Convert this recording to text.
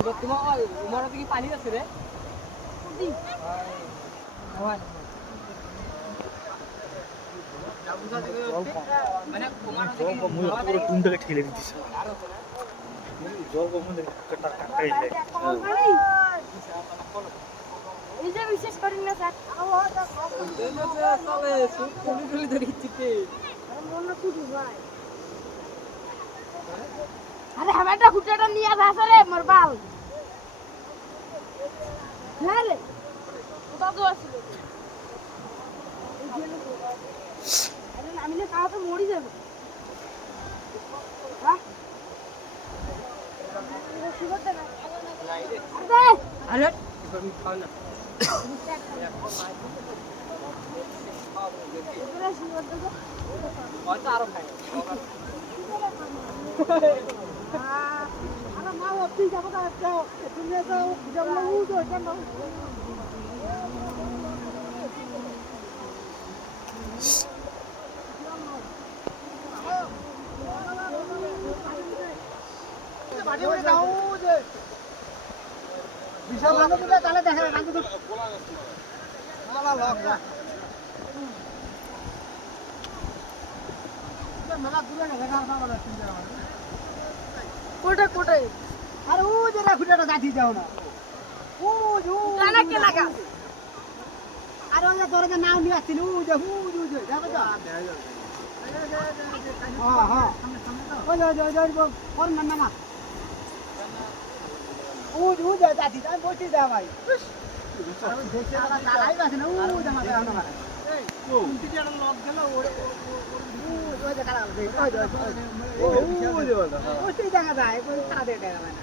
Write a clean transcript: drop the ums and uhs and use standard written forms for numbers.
তোমার কি পানি আছে রে ঠেলে দিতেছে জল কখন এই যে বিশেষ করি না স্যার আরে হামাটা খুঁটাটা নিয়ে আসা রে মোর বাল হ্যাঁ রে দাদু আসছিল আরে নামিলে তাও তো মরি যাবে হ্যাঁ আরে হয়তো আরো খাই আরে মা অতি যাবো না তুমি তো যাবো না উঠো কেন বাড়ি বাড়ি যাও যে বিশাল ভালো দিলে তাহলে দেখা না কিন্তু মালা লক না মেলা দূরে না দেখা না বলা চিন্তা করে কোটা কোটা আরে ও যে রাখুটাটা গাঠি যাও না ও ও কানা কে লাগা আরে ওই তোর যে নাম নিয়ে আসছিল ও যে দেখো তো হ্যাঁ হ্যাঁ ওই যে কোন নাম ও যে গাঠি আমি বসে যা ভাই আমি দেখে না চালাই বাসে না ও জামা দেয় না এই কোন টিটার লক গেল ওই যে কারা ওই যে দেখা যায় ওই তাদের দেখা যায় না